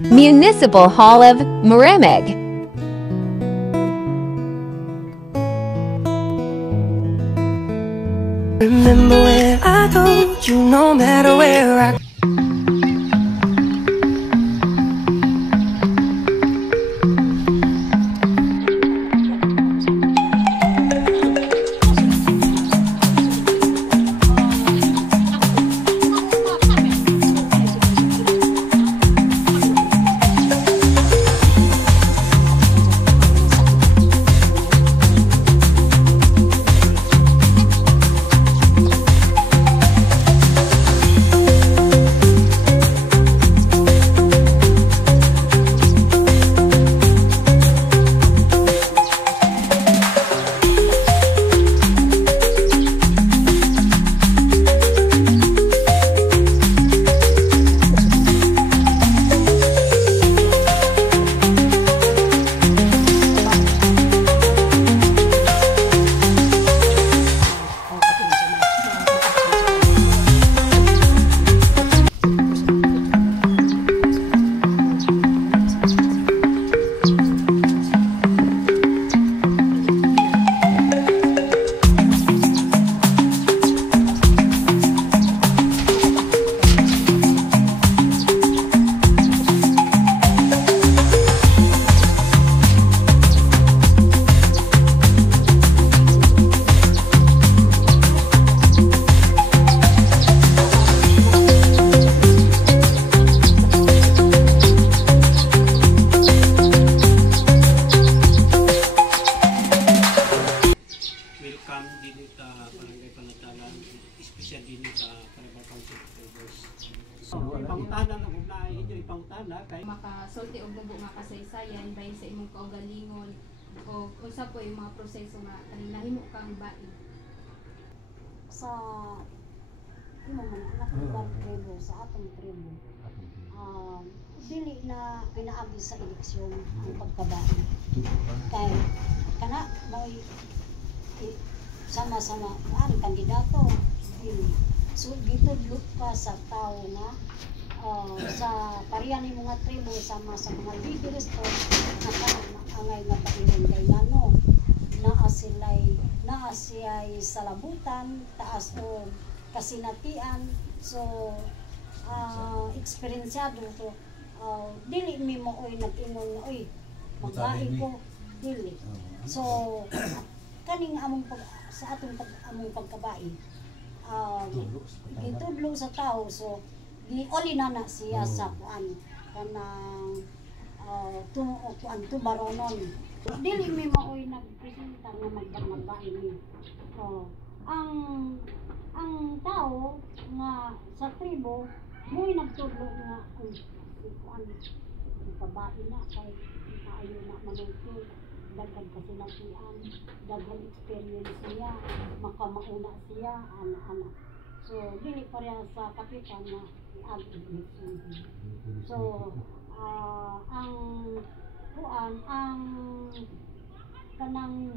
Municipal Hall of Maramig. Remember when I told you no matter where I makasulti og dugo nga kasaysayan bahin sa imong kaugalingon o unsa po yung mga proseso nga nahimo kang bain sa imo man anak tribo sa atong tribo dili na pinaagi sa eleksyon ang pagkabain kay kana mo'y sama-sama ang kandidato so gitudlo ka sa tao nga sa pariyan ni mga tribo sama sa mga leaders to angay nga pailon kay ngano naa siya'y salabutan taas o kasinatian so eksperensyado to dili mi mo oy nag-ingon nga oy magbahi ko dili so kaning among sa atong among pagkabahi gitudlo sa tao so di oli na siya sa kuan kanang kuan tubaronon dili mi maoy nagpresenta nga magbain ni ang tao nga sa tribo mo'y nagtudlo nga kuan pabain na kay kaayo na manungkol dagdag kasinatian dagdag experience siya makamauna siya anak-anak so dili pareha sa kapitan na so ang kuan ang kanang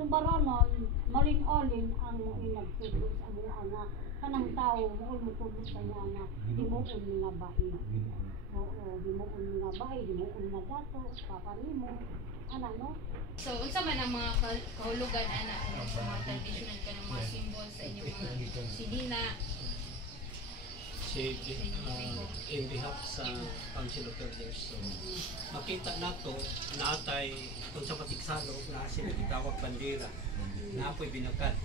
tubaronon malin-olin ang mo'y nagtudlo sa mga anak kanang tao mo'y mutudlo sa niya na himuon nga bahay himuon nga bahay himuon nga dato papanimo ana no so unsa man ang mga kahulugan ana sa mga traditional kanang mga symbol sa inyong mga sidina in behalf sa Council of Elders. So, makita nato naatay kung sa patiksalo na sila gitawag bandera na apoy binukad.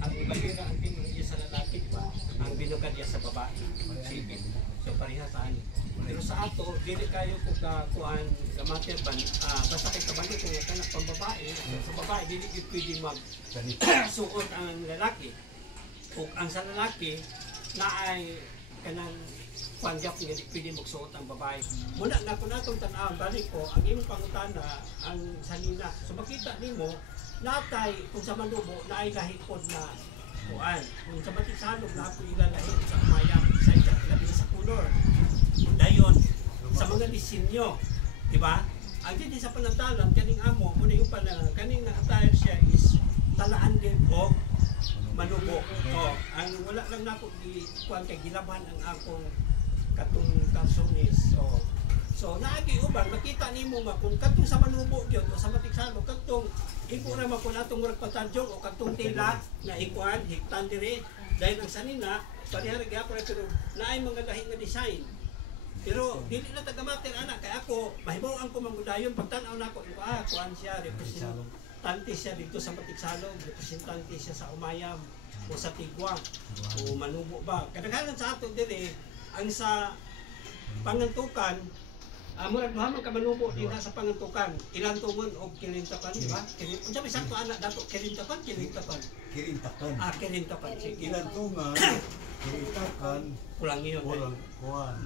Ang bandera ang binukad sa lalaki, diba? Ang binukad sa babae, sipit. So pareha sa ani. Pero sa ato, dili kayo kung kuan gamatir ban basta kay kabalo kung kanak pang babae. Sa babae dili gyud pwede mag suot ang lalaki. Kung ang sa lalaki na ay kanang pangyap nga di pwede magsuot ang babae. Muna na kung natong tan-awon balik ko ang imong pangutana ang sanina. So makita nimo natay kung sa manubo na ay lahipod na kuan. Kung sa matisalog na ako ilalahip sa mayang sa labi sa kulor. Dayon sa mga disenyo, di ba? Ang dito sa panantalan kaning amo muna yung kaning na-attire siya is talaan din o manubo. Ang wala lang na ako kuan kay gilabhan ang akong katong kalsones. So na uban makita nimo nga kung kadtong sa manubo gyud o sa matiksalo kadtong iko ra man kun atong murag patadyong o kadtong tila nga ikuan hiktan dire dahil ang sanina parehara gyapon pero naay mga lahi nga design. Pero dili na tagamater ana kay ako mahibaw-an ko mangudayon pagtan-aw nako kuan siya representante siya dito sa Matiksalog, representante siya sa Umayam o sa Tigwa o Manubo ba. Kadaghanan sa ato dili ang sa pangantukan murag duha man ka manubo dinha sa pangantukan ilang tungon og kilintapan di ba? Unsa may sakto anak dato kilintapan. Kirintakan. Kilintapan sige. Ilan tungan, kirintakan, Kulang yun. kuwan.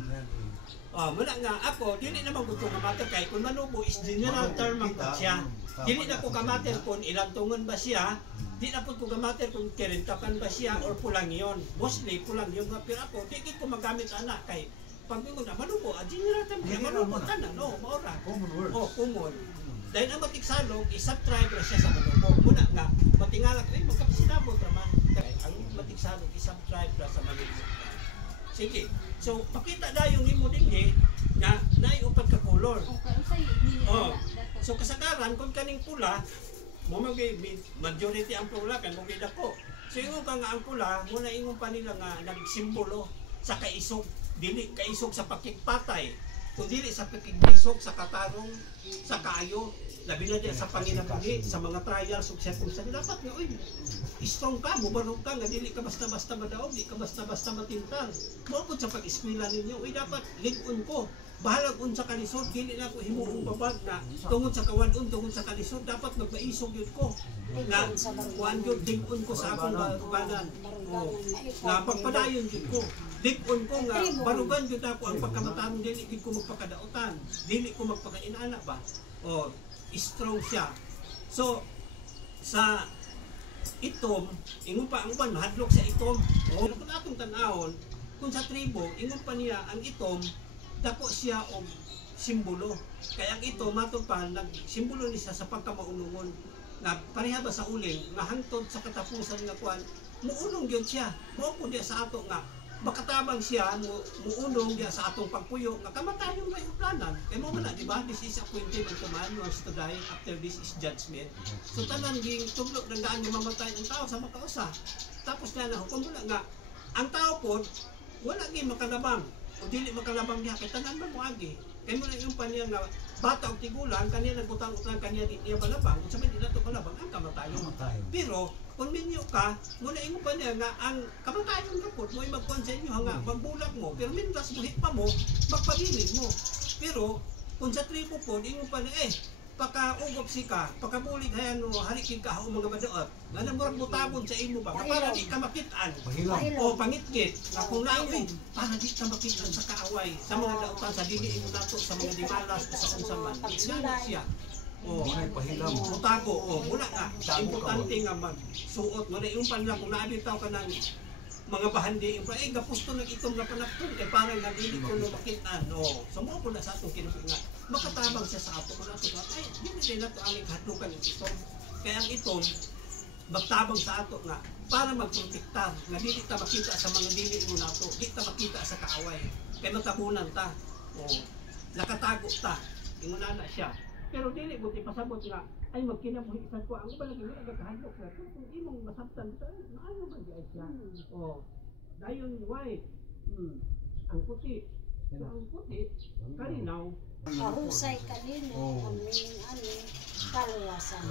Mula nga ako, dili naman gusto kamater kay kung manubo is general term ang siya. Dili na ko kamater kung ilang tungon ba siya, di na po ko kamater kung kirintapan ba siya or pulang yun. Mostly pulang yun nga pero ako, di ko magamit anak kay pag mo na manubo, general term kaya manubo tanan, no, maura. Common word. Common. Dahil ang Matiksalog, isub-tribe na siya sa manubo. Muna nga, matingala ko, magkapasinabot naman. Ang Matiksalog, isub-tribe na sa manubo. Sige. So, pakita na yung imo din na naiupat ka color. So, kasagaran, kung kaning pula, mo majority ang pula, kan mo dako. So, ingon ka nga ang pula, muna ingon pa nila nga nagsimbolo sa kaisog. Dili kaisog sa pakikpatay. Kung dili sa pakikbisog, sa katarong, sa kaayo, labi na diyan sa panginabuhi, sa mga trials ug circumstances dapat nga oy strong ka, mubarog ka nga dili ka basta-basta madaog, di ka basta-basta matintal. Mao pud sa pag-eskwela ninyo, oy dapat lig-on ko. Bahalag unsa ka lisod, dili na ko himuong babag na tungod sa kawan-on, tungod sa kalisod dapat magmaisog yun ko. Na kuan yun, lig-on ko sa akong baruganan. Na pagpadayon yun ko. Lig-on ko nga barugan yun ako ang pagkamatarong dili ko magpakadaotan. Dili ko magpakainana ba? Strong siya. So, sa itom, ingon pa ang uban, mahadlok sa itom. Pero kung atong tanahon, kung sa tribo, ingon pa niya, ang itom, dako siya og simbolo. Kaya ang itom, matong pa, nagsimbolo niya sa pagkamaunungon. Na pareha ba sa uling, nga hangtod sa katapusan nga kuan, muunong yun siya. Mao po diya sa ato nga, makatabang siya, muunong diya sa atong pagpuyo, nga kamatayon may uplanan. Kaya mo na, di ba? This is appointed unto man who has to die, after this is judgment. So tanan ging tublo ng daan nga mamatay ang tao sa makausa. Tapos na hukom mo nga, ang tao po, wala gyud makalabang. O dili makalabang niya, kaya tanan man mo agi. Kaya mo na yung paniya nga, bata o tigulan, kaniya nagbutang-utang, kaniya di niya balabang. Kung sabihin nila ito balabang, ang kamatayon. Pero, kung minyo ka, muna ingo pa niya nga, ang kamatayon ka po, mo ay magkuhan sa inyo, nga, magbulag mo. Pero mintas buhit pa mo, magpabilin mo. Pero, kung sa tribo po, ingo pa niya, pagka-ugop sika, pagkabulig hayan no, harikin ka ang mga madoot. Nga namurag mutabon sa imo ba? Para di ka makitaan. O pangitgit. Na kung naawin, para di ka makitaan sa kaaway. Sa mga daotan, sa dili imo nato, sa mga dimalas, sa unsaman. Inano siya. O, mutago. O, muna nga. Importante nga magsuot. Muna yung panla, kung naabitaw ka ng mga bahandi, gapusto ng itong nga panapon, parang nabili ko no makitaan. O, so mo po na sa atong kinupin nga. Makatabang siya sa ato kung ato ay hindi din nato ang ikahadlukan ng itom. Kaya ang itom magtabang sa ato nga para magprotektar nga dili ta makita sa mga dili mo nato, dili ta makita sa kaaway. Kay matabunan ta. O nakatago ta. Ingon na siya. Pero dili mo pasabot nga ay magkinabuhi sa ko ang uban lagi nga gahadlok na kung imong masabtan ta maayo man di siya. O dayon white. Ang puti. Ang puti kalinaw. Mahusay kanino ang meaning kaluwasan.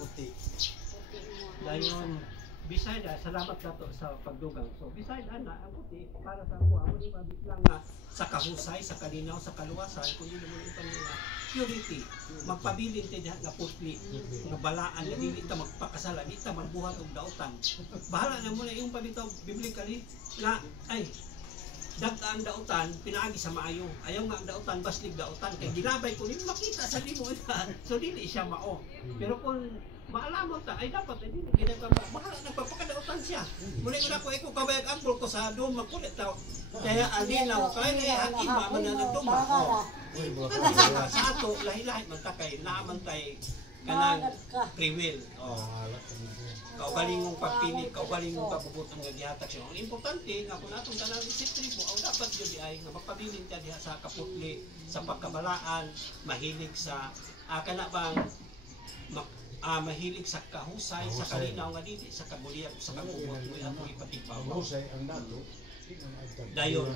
Puti. Dayon beside salamat nato sa pagdugang. So beside ana ang puti para sa ako amo di mabitlang nga sa kahusay, sa kalinaw, sa kaluwasan kundi mo itong purity. Magpabilin ta diha nga putli, nga balaan nga dili ta magpakasala, di ta magbuhat og daotan. Bahala na mo na yung pabitaw biblically na ay dagta ang dautan, pinaagi sa maayo. Ayaw nga ang dautan, baslig dautan. Kaya ginabay ko, hindi makita sa limo na. So, dili siya mao. Pero kung maalamon ta, ay dapat, ay dili. Bahala, nagpapakadautan siya. Muna yung ako, ikaw kabayag ampul ko sa duma kulit tao. Kaya alinaw, kaya ang iba man na nagduma. Sa ato, lahi-lahi man ta kay naamantay kanang Magat ka. free will. Oh. Pangalat ka nito. Kaugalingong pagpili, kaugalingong pagbubutan nga gihatag siya. Ang importante nga kung atong tanan isip tribo, ang dapat jud ay nga magpabilin ka diha sa kaputli, sa pagkabalaan, mahilig sa kana bang mahilig sa kahusay, sa kalinaw nga dili sa kabuliyag, sa kabubot mo atong ipatipaw. Ang husay, ang dato. Dayon,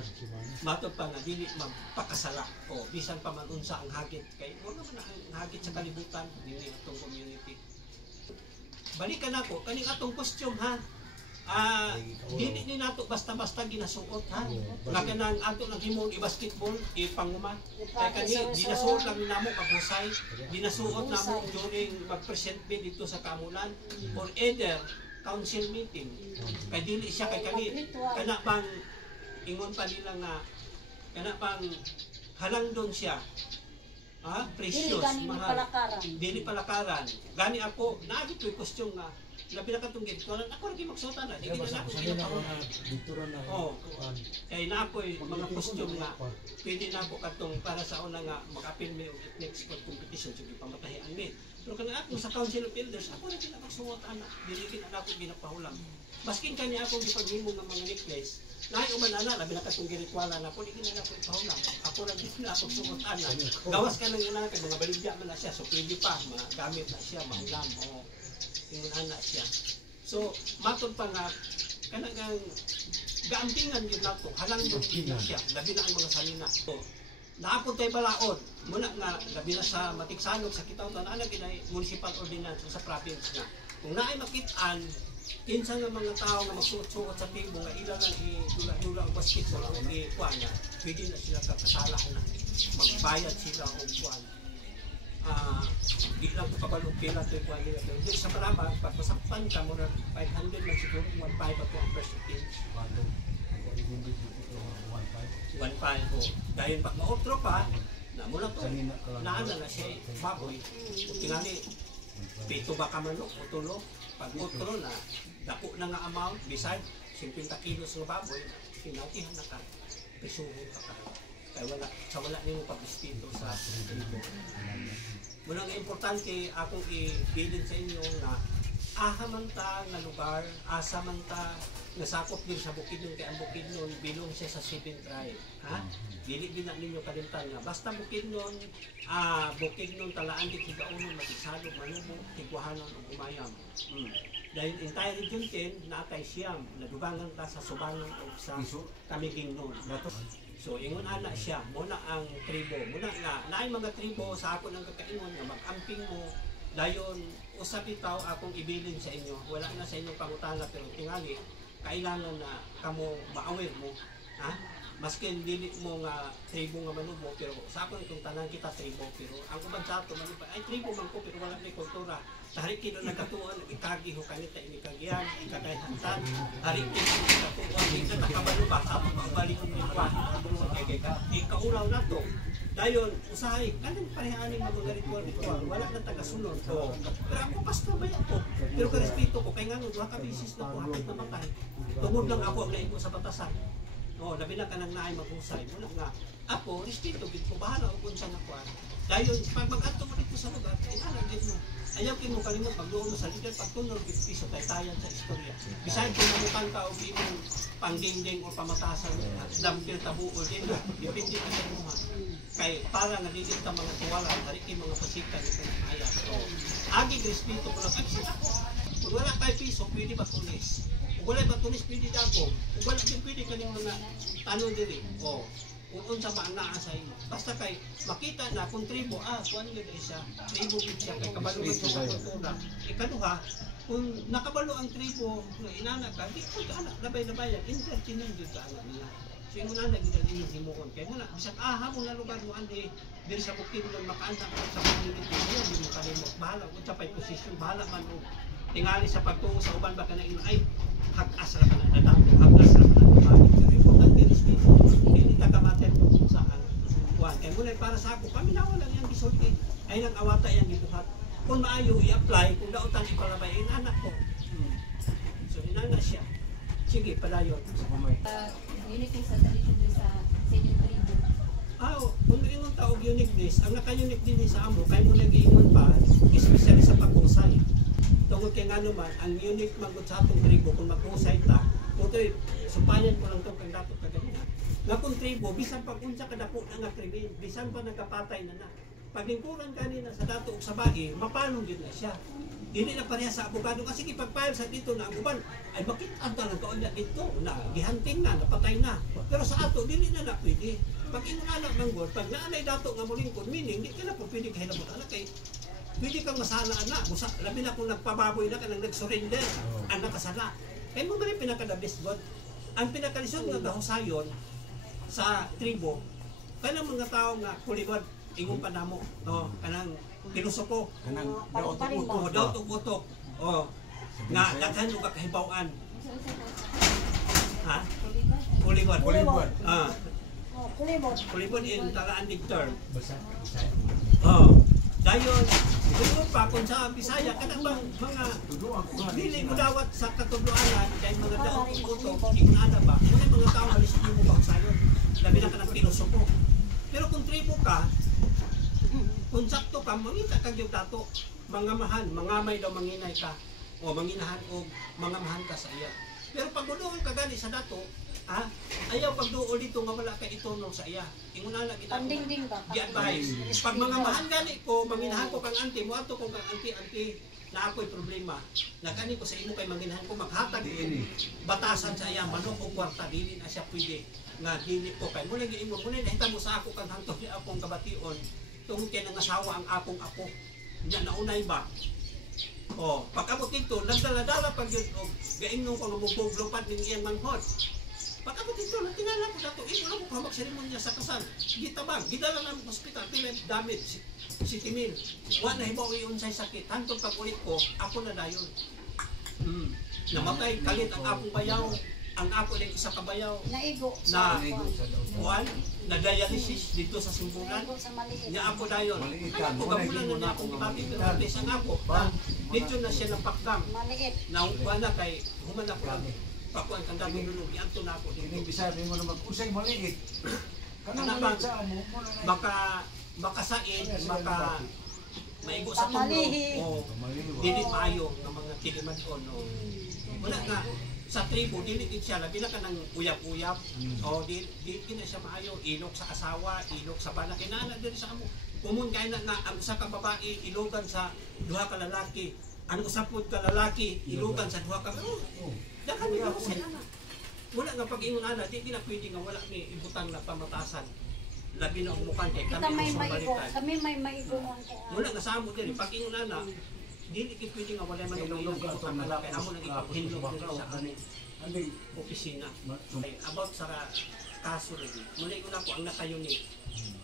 matod pa nga dili magpakasala o bisan pa man unsa ang hagit kay mo naman ang hagit sa kalibutan dili atong community. Balikan ako kaning atong costume ha. Dili ni nato basta-basta ginasuot ha. Nga kanang ato nang himong i-basketball, ipanguma. Kay kani ginasuot lang namo paghusay, ginasuot namo during mag-present bid dito sa kamulan or either council meeting. Kay dili siya kay kani kana bang ingon pa nila nga kana bang halang doon siya. Precious, mahal. Dili palakaran. Gani ako, naagi ko'y costume nga. Labi na katong ginituan, ako rin magsuotan na. Di na ako ginatuan. Kaya na ako'y mga costume nga. Pwede na ako katong para sa una nga mag-appeal may next sport competition. Sige, pamatahian may. Pero kung ako sa Council of Elders, ako rin magsuotan na. Dili na ako ginapahulang. Maskin kanya akong gipaghimo ng mga necklace. Nahay uman ana, labi na katong giritwala na po, di na ako ipahulang. Ako lang din na akong suotan na. Gawas ka lang ina kay mga baligya man na siya, so pwede pa, magamit na siya, maulam, o ingon ana siya. So, matod pa nga, kanang gaampingan yun nato, halang yun siya, labi na ang mga salina. So, naapod tayo balaod, muna nga, labi na sa Matiksanog, sa Kitawtan, ana ginay municipal ordinance sa province nga. Kung naay makitaan, kinsa nga mga tao nga magsuot-suot sa tibo nga ila lang idula-dula ang basketball ang ikuan niya, pwede na sila kakasala na magbayad sila o kuan. Di lang ko kabalong pila ito ikuan nila. Pero sa Malabang, pag masakpan ka mo na 500 lang siguro, 1.5 ako ang first team. 1.5 o. Dahil pag maotro pa, na muna to, naana na siya baboy. Kung tingali, pito ba ka manok o tulo? Pag utro na, dako na nga amount, beside 50 kilos ng baboy, kinatihan na ka, pisuhon ka ka. Kaya wala nyo pag-istito sa tribo. Muna nga importante, akong i-bilin sa inyo na ahamanta nga lugar, asamanta nga sakop din sa Bukidnon, kaya ang Bukidnon, bilong siya sa 7 tribe. Dili din na ninyo kalimtan nga. Basta Bukidnon, Talaan, Tigaunon, Matiksanog, Manubong, Tigwahanon, o Umayam. Dahil entire region 10, naatay siyam, nadugangan ta sa Subangon o sa Kamigingnon. So, ingon ana siya, muna ang tribo. Muna nga, naay mga tribo sa ako ng kakaingon nga mag-amping mo, dayon usap bitaw akong ibilin sa inyo. Wala na sa inyong pangutana pero tingali kailangan na kamo ma-aware mo. Maskin dili mo nga tribo nga manubo pero sa akon itong tanan kita tribo pero ang uban sa ato man ay tribo man ko pero wala ni kultura. Hari kino nagkatuon ikagi ho kanita inikagian ikadayhantan hari kino nagkatuon kita nakabalo ba sa ato pagbalik ni kwan ikaulaw nato dayon usahay kanang parehaan ng mga ritual wala na taga-sunod pero ako pastor ba ako pero karespeto ko kay nga duha ka bisis na ko hapit na matay tungod lang ako ang naimo sa batasan. Labi na ka nang naay maghusay. Muna nga, ako, respeto, ko bahala o kung saan ako. Dayon, pag mag-ato mo dito sa lugar, inalang mo. Ayaw kin mo kalimot, pag doon mo sa leader, pag tunod, piso taytayan sa istorya. Besides, kung namukan ka o imong panggingding o pamatasan, dampil tabu o din, dipindi ka sa imuha. Kay para nga dito ang mga tuwala, tarikin mga pasikan, ayat. Agi, respeto ko lang, kung wala 5 piso, pwede ba tulis? Kung wala ba tulis, pwede dako. Kung wala din pwede kaning mga tanong diri. Kung unsa ba ang naa sa imo. Basta kay makita na kung tribo, kuan gyud siya. Tribo gyud siya kay kabalo man sa kultura. Ikaduha, kung nakabalo ang tribo, inana ka, di ko ana labay-labayan, entertaining gyud ka ana nila. So ingon na gyud ang himuon kay muna bisag mo na lugar mo andi diri sa Bukidnon makaanda ka sa community mo, di mo kalimot bahala kung sa pay position, bahala man og tingali sa pagtungo sa uban baka na ay hag-asa ra man na dato hag-asa ra man pero importante respeto hindi ka kamaten kung saan kuan kay muna para sa ako paminawa lang yang gisulti ay nang awata yang gibuhat kung maayo i-apply kung daotan ipalabay anak ko so inana siya sige padayon unity sa tradition sa inyong tribo kung ingon tao og uniqueness, ang naka-unique din sa amo kay mo nag-iingon pa, especially sa pagkusay. Tungod kay ngano man ang unique magud sa atong tribo kung magkusay ta, tutoy supayan ko lang to kang dapat kaganina. Nga kung tribo bisan pag unsa ka dako nga krimen, bisan pa nagkapatay na. Paglingkuran kanina sa dato ug sa bae, mapalong gyud na siya. Dili na pareha sa abogado kasi ipag-file sa dito na ang uban ay makit-an talaga unya dito na gihanting na, napatay na. Pero sa ato dili na pwede. Pag inunganak ng God, pag naanay dato nga molingkod, meaning di ka na po pwede kahilabot anak kay pwede kang masala na. Labi na kung nagpababoy na ka nang nag-surrender, ang nakasala. Kaya mo ba rin pinaka-the-best God? Ang pinakalisod nga gahusayon sa tribo, kanang mga tao nga kuligod, ingon pa namo, kanang pilosopo, Kanang daot ug utok, nga daghan ug kahibaw-an. Ha? Kuligod. Kuligod. Kuligod in talaan dig term. Basa. Dayon, siguro pa kung sa Bisaya, kanang bang mga dili mo dawat sa katudloanan kay mga daot ug utok, ingon ana ba? Kung mga tao halis mo gahusayon, labi na kanang pilosopo. Pero kung tribo ka, kung sakto ka, mangita ka yung dato, mangamay daw manginay ka, o manginahan o mangamahan ka sa iya. Pero pag muduhan ka gani sa dato, ayaw pagduol dito nga wala ka itunong sa iya. Inguna lang kita Pandingding ba? gi-advise. Pag mangamahan gani ko, manginahan ko kang auntie, mo ato kong kang auntie, na ako'y problema. Nakani ko sa imo kay manginahan ko, maghatag batasan sa iya, manok o kwarta, dili na siya pwede. Nga dili ko kay muna giingon muna nahita mo sa ako kang hantod ni akong kabation tungod kay nangasawa ang akong apo nya naunay ba pagkamot dito nagdala-dala pag yun og gaingnon ko lumubog lupat ning iyang manghod pagkamot dito natingala ko dato imo lang ko hamag seremonya sa kasal gitabang gidala na sa ospital pila damage si Timil wa na hibaw unsay sakit hantod pag ulit ko ako na dayon namatay kalit ang akong bayaw ang ako lang isa kabayaw Naigo na kuan na dialysis dito sa simbulan Naigo sa maliit. niya ako dayon ako gamulan na niya akong ibati pero sa ako dito na siya napakdam Maliit. na wala kay human ako lang pakuan kang dami nulog ianto na ako Ini dito bisa mo na mag-usay maliit. Kana Kanang bang- maliit sa amo mo na. baka said baka maigo sa tulo Pamalihi. o dili maayo ng mga tilimadon o wala nga sa tribo dili din siya labi na kanang uyab-uyab o dili na siya maayo ilok sa asawa ilok sa bana kinana diri sa amo kumun kay na nga ang usa ka babae ilugan sa duha ka lalaki ang usapod ka lalaki ilugan sa duha ka dakan ni ko sa ana wala nga pag-ingon ana di na pwede nga wala ni ibutang na pamatasan labi na umukan kay Kita kami may sa maigo. balitan Kami may maiguan kaya. wala nga sa amo diri pag-ingon ana dili kit pwede nga wala man ilong ka utang na kay amo nang ipaghilom diri sa kami Anding opisina ay about sa kaso lagi muna ko na po ang naka-unique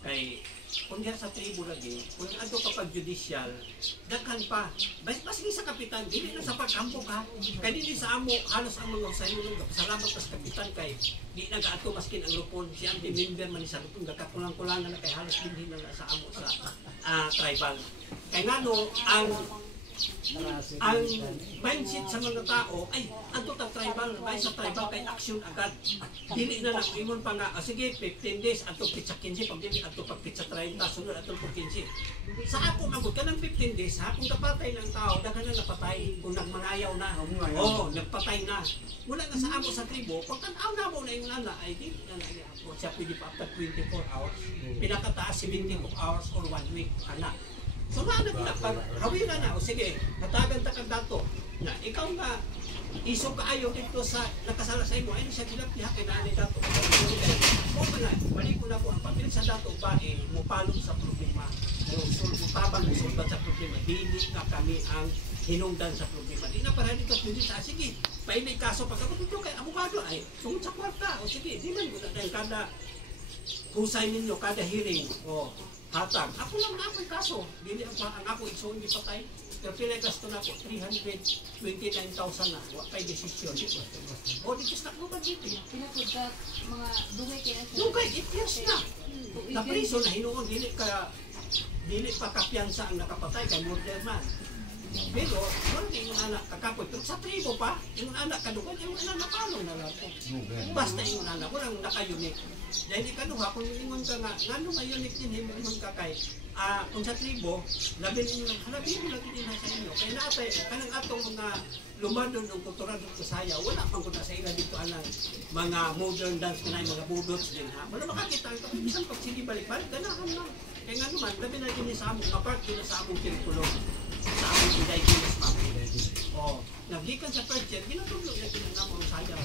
kay kung diha sa tribo lagi kung adto ka pag judicial daghan pa bas sa kapitan dili na sa pagkampo ka kay dili sa amo halos ang mga sayo ng salamat sa kapitan kay di na gaadto maskin ang lupon si anti member man ni sa lupon gakakulang-kulangan na kay halos hindi na sa amo sa tribal kay ngano ang mindset sa mga tao ay adto ta tribal may sa tribal kay action agad dili na lang ingon pa nga sige 15 days adto pitsa 15 pag dili adto pag pitsa 30 sunod adto pag 15 sa ako magud kanang 15 days ha kung napatay ng tao daghan na napatay kung nagmangayaw na nagpatay na wala na sa amo sa tribo pag tan-aw na mo na yung nana ay dili na na ako siya pwede pa after 24 hours pinakataas 72 hours or 1 week ana. So na pag hawira na o sige, natagan ta kang dato na ikaw nga iso kaayo dito sa nakasala sa imo ay siya dilaptiha kay naani dato. O man balik ko na po ang pagpilit sa dato bae mo palong sa problema. Mo tabang sulbat sa problema. Dili ka kami ang hinungdan sa problema. Di na para dito pwede sa sige. Pailay kaso pagkatapos kay abogado ay tungod sa kwarta o sige, di man gud ang kada husay ninyo kada hearing o hatag. Ako lang na ako'y kaso. Dili ang ako iso hindi patay. Pero pila gasto na ako 329,000 na. Wa kay desisyon. O di just na ko ba dito? Pinapod ka mga dugay kaya siya. Dugay, it years na. Na priso na hinuon dili pa kapiyansa ang nakapatay kay murder man. Pero, wala din yung anak kakapoy. Pero sa tribo pa, yung anak kadugan, yung anak napalo na lang po. Basta yung anak, walang naka-unique. Dahil ikaduha, kung ingon ka nga, ngano nga unique din, ingon ka kay, kung sa tribo, labin nyo lang, halabin mo lagi din sa inyo. Kaya naatay, kanang atong mga lumadon ng kultural dito sa Saya, wala pang kuna sa ila dito anang mga modern dance na mga budots din ha. Wala makakita ito, isang pag sige balik-balik, ganahan lang. Kaya nga naman, labi na din sa among, apart din sa among curriculum, sa among indigenous family. O, nagikan sa first year, ginatulog na kinanamang Saya.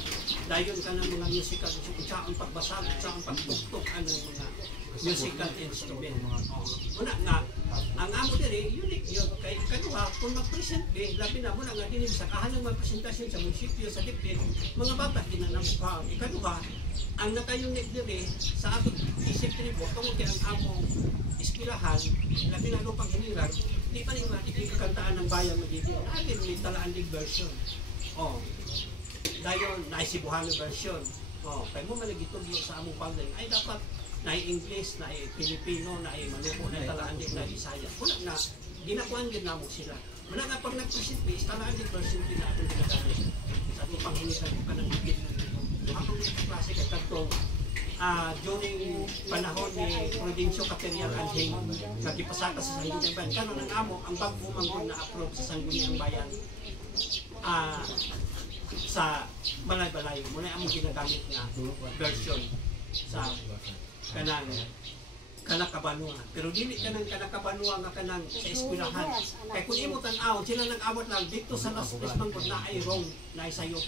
Dayon ka ng mga musical, kung saan pagbasag, kung saan pagtuktok, anong mga musical instrument. Muna nga, ang amo diri, unique yun. Kaya kanuha, kung mag-present din, labi na muna nga din sa kahanang mag-presentasyon sa munisipyo, sa dipin, mga bata kinanamukha. Ikaduha, ang naka-unique diri sa atong isip tribo, tungkol kaya ang among ispilahan, labi na lupang hiniran, di pa nila ikikantaan ng bayan magiging. Naagin may talaan-lig version. Dayon, naisibuhan version. Kaya mo malagitudlo sa among pagdaling, ay dapat na English, na Filipino, na Malupo, na talaan-lig, na Isaya. Wala na, ginakuan din namo sila. Wala nga pag nag-present base, talaan-lig version din natin ginagamit. Sa lupang hiniran ko ka ng higit. Ako nito klase kay katong during panahon ni Prudencio Caterial Anjing nagipasaka sa Sangguniang Bayan. Kanon ang amo, ang bagumanggon na approve sa Sangguniang Bayan sa balay-balay. Muna ang ginagamit nga version sa kanakabanua. Pero dili kanang kanakabanua nga kanang sa eskwelahan. Kaya kung imo tan-aw, sila nag-abot lang dito sa Las Tres Mangod na ay wrong, na ay sayop.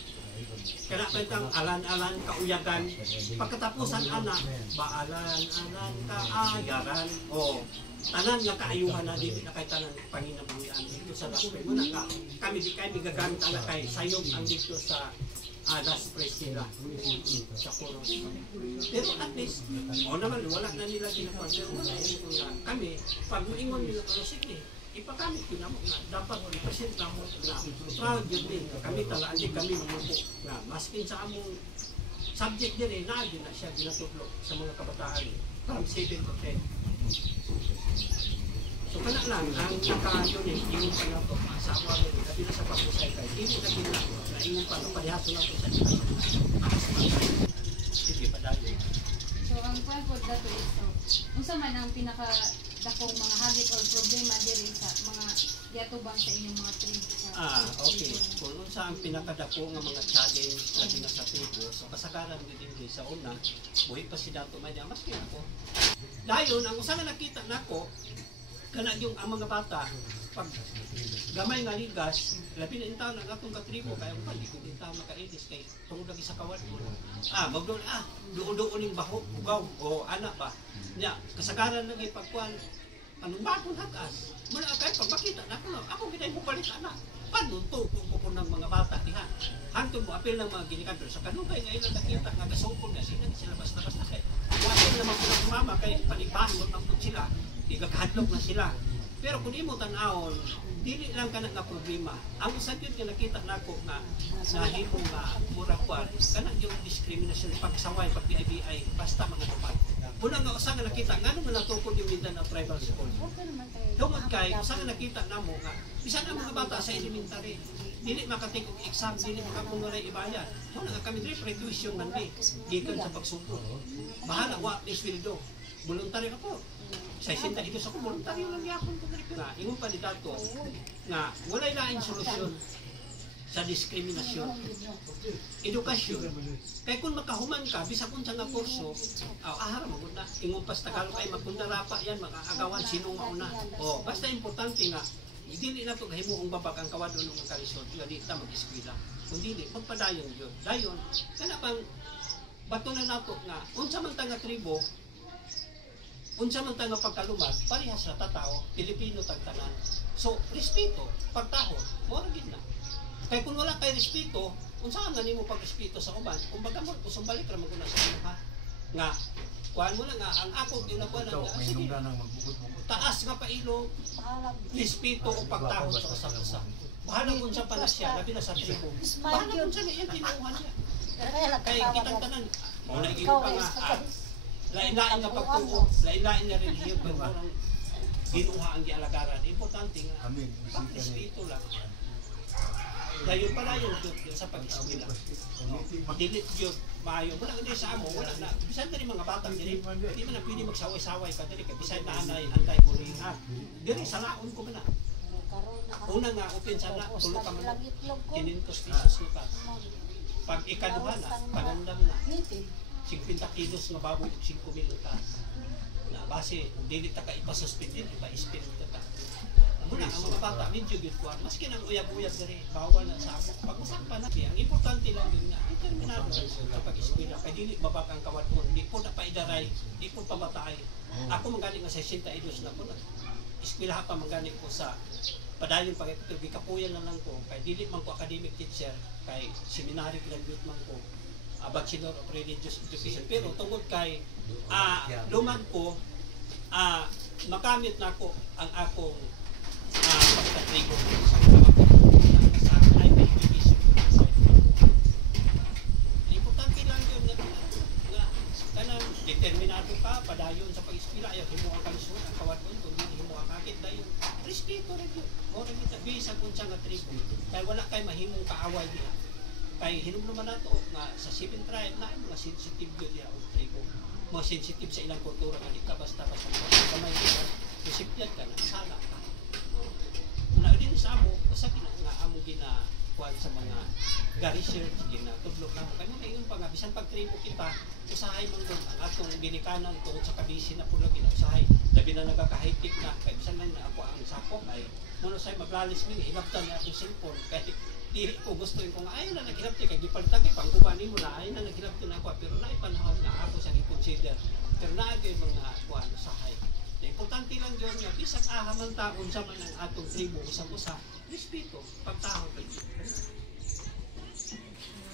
Kaya kantang alan-alan kauyagan, pagkatapusan anak, baalan-alan kaayaran. Tanan nga kaayuhan na dito na kay tanan panginabuhian dito sa Las Tres. Muna nga, kami di kayo gagamit anak kay sayop ang dito sa Las Tres nila sa Coros. Pero at least, naman, wala na nila ginagawa. Pero kami, pag muingon nila, sige, ipagamit ko na mo nga, dapat i-present na mo na proud yun din. Kami talaan din kami mamupo na maskin sa among subject din na din na siya ginatutlo sa mga kabataan from 7 to 10. So kana lang, ang naka-unique, yung pa na ito, sa awa rin, kasi na sa pag-usay kayo, hindi na ginagawa na ingon pa, palihaso na ito sa inyo. Sige, padali. So, ang point po dato is, unsa man ang pinaka-dakong mga hagit or problema diri sa mga diatubang sa inyong mga tribo? Okay. Kung unsa ang pinakadako nga mga challenge labi na sa tribo, so kasagaran din sa una, buhi pa si Dato Maya, mas ako. Dayon, ang usa nga nakita nako, kana yung ang mga bata, pag gamay nga ligas, labi na intaw ng atong katribo, kaya ang palikod intaw makaedis, kay tungod lagi sa kawad mo. Doon yung baho, bugaw, o anak ba. Nya, kasagaran lagi pagkuhan, anong bagong hagas. Mula kahit pag makita na ako kita yung balik anak. Paano to kung ng mga bata, diha? Hantong mo, apel ng mga ginikanto. Sa kanugay ngayon na nakita, nga gasopon na sila basta-basta kay. Wasin naman po ng mama, kay panibahan mo ng sila. Igakahadlok na sila. Pero kung imo tan-awon, dili lang kana nga problema. Ang usa gyud nga nakita nako nga nahimo nga mura kwan, kana yung diskriminasyon pagsaway pag BIBI basta mga tupat. Una nga usa nga nakita ngano man natukod yung Mindanao Tribal School. Tungod kay usa nga nakita namo nga bisan ang mga bata sa elementary dili makatik og exam, dili makapunulay ibayad. Mo nga kami diri pre-tuition man di gikan sa pagsugod. Bahala wa ni sweldo. Voluntary ka po. Sa isinta ito sa voluntary lang yapon ko diri ka. Ingon pa ni Dato nga walay laing solusyon sa diskriminasyon. Edukasyon. Kaya kung makahuman ka, bisa kung sa nga kurso, ahara magod na. Ingon pa sa Tagalog ay magkundarapa yan, mag-aagawan sino mauna. Basta importante nga, hindi na ito gahimuong babag ang kawado ng kalisod, nga di ta mag-eskwila. Kung hindi, magpadayon yun. Dayon, kana pang bato na nato nga, unsa man tanga tribo, unsa man tanga pagkalumag, parehas na tatao, Pilipino tagtanan. So, respeto, pagtahon, mo gid na. Kaya kung wala kay respeto, unsa nga nimo pag-respeto sa uban, kumbaga mo usong balik ra maguna sa imuha. Nga, kuan mo na nga ang ako ginakuan nga sige. Taas nga pailog, respeto o pagtahon sa usa-usa. Bahala kung sa pala siya, labi na sa tribo. Bahala kung sa niya tinuha niya. Kaya kitang tanan, mo na pa nga lain-lain nga pagtuo, lain-lain nga relihiyon, pero ginuha ang gialagaran. Importante nga Amin. pag-espiritu lang. Dayon pala yung sa pag-eskwela. Dilit yun, maayo. Wala nga sa amo, wala na. Bisan na rin mga batang dili. Hindi man na pwede magsaway-saway pa dili. Bisan na anay, antay ko rin ha. Dili, sa laon ko man na. Una nga, open sana, tulo ka man. 500 pesos na pa. Pag ikaduha na, panandam na. 50 kilos nga baboy, 5,000 na na base, dili ta ka ipasuspendin, ipa-espiritu ta. Muna, ang mga bata, medyo good kuhan. Maski nang uyab-uyab na rin, bawal na sa amo. Pag-usapan na, ang importante lang din nga, determinado lang sa pag-eskwela. Kaya dili babak ang kawat mo, hindi po na paidaray, hindi po pamatay. Ako magaling nga 62 na po na. Eskwela pa magaling ko sa padayon pag-ipitog, kapuyan na lang ko. Kaya dili man ko academic teacher, kay seminary graduate man ko. Bachelor of Religious Education. Pero tungkol kay lumad ko, makamit na ako ang akong pagkatrigo sa IP education. Importante lang yun na kanang determinado ka, padayon sa pag-eskwela, ayaw himuha ka lisod, ang kawad mo, kung hindi himuha kakit na yun. Respeto rin yun. O rin kita, bisag kung siya nga trigo. Kaya wala kayo mahimong kaaway niya. Kaya hinum naman nato nga sa 7 tribe na mga sensitive yun niya o trigo. Mga sensitive sa ilang kultura nga di ka basta-basta kamay nila, resipyan ka na, sala ka. Muna din sa amo, basta nga amo ginakuhan sa mga research, ginatudlo ka. Kaya muna yun pa nga, bisan pag trigo kita, usahay mo doon ang atong binikanan tungkol sa kabisi na po lagi na usahay. Labi na nagkakahitik na, kaya bisan lang na ako ang sakop ay muna sa'yo maglalis mo, hinaptan niya akong cellphone. Kaya dili ko gusto yung kung ayaw na naghilapti kay gipalitag pang kubanin mo na ayaw na naghilapti na ako pero naipanahon na ako sa i-consider pero naagay mga kuan usahay. Importante lang yun nga bisag ahaman taon sa man ang atong tribo usap-usa respeto pagtao kay